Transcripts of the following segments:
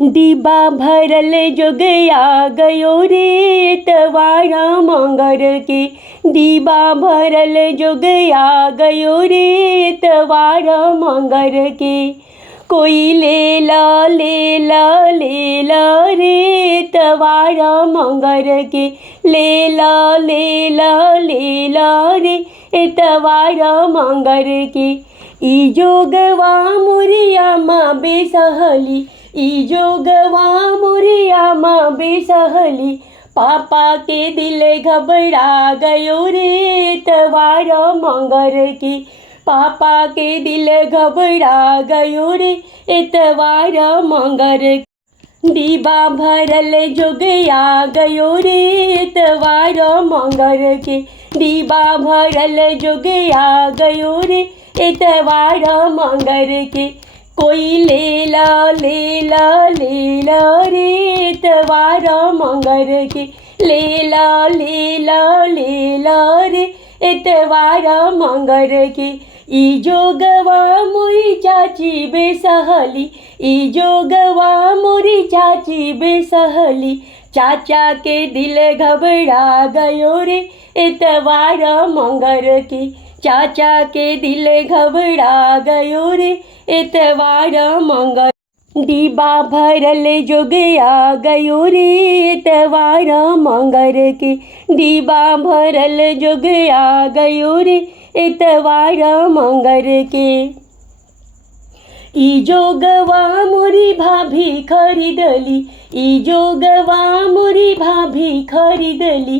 डिबा भरल जोगया गयो रे तवारा मंगर के। डिबा भरल जोगया गयो रे तवारा मंगर के। कोई लेला लेला लेला रे तवारा मंगर के। लेला लेला लेला रे तवारा मंगर के। ई जोगवा मुरिया माँ बेसहली। ई जोगवा मुरिया माँ बेसहली। पापा के दिल घबरा गयो रे तवारा मंगर के। पापा के दिल घबरा गयो रे तवारा मंगर के। डिबा भरल जोगया गयो रे तवारा मंगर के। डिबा भरल जोगया गयो रे तवारा मंगर के। कोई लेला लेला लेला रे तवारा मंगर के। लेला लेला लेला रे तवारा मंगर के। ई जोगवा मोरी चाची बेसहली। ई जोगवा मोरी चाची बेसहली। चाचा के दिल घबरा गयो रे तवारा मंगर के। चाचा के दिल घबरा गयो रे तवारा मंगर। डिबा भरल जोगया गयो रे तवारा मंगर के। डिबा भरल जोगया गयो रे तवारा मंगर के। ई जोगवा मोरी भाभी खरीदली। ई जोगवा मोरी भाभी खरीदली।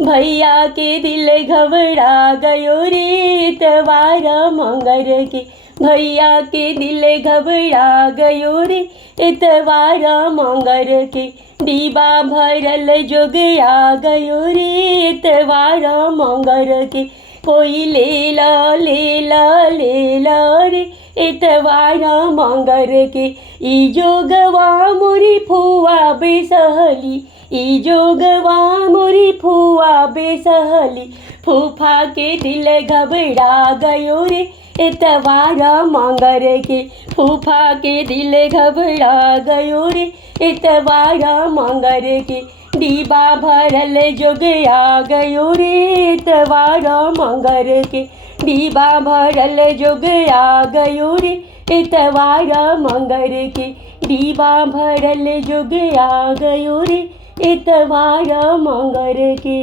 भैया के दिल घबरा गयो रे तवारा मंगर के। भैया के दिल घबरा गयो रे तवारा मंगर के। डिबा भरल जोगया गयो रे तवारा मंगर के। कोई लेला लेला लेला रे तवारा मंगर के। ई जोगवा मोरी फुआ बेसहली। ई जोगवा मोरी फुआ बेसहली। फूफा के दिल घबरा गयो रे तवारा मंगर के। फूफा के दिल घबरा गयो रे तवारा मंगर के। डिबा भरल जोगया गयो रे तवारा मंगर के। डिबा भरल जोगया गयो रे तवारा मंगर के। डिबा भरल जोगया गयो रे तवारा मंगर के।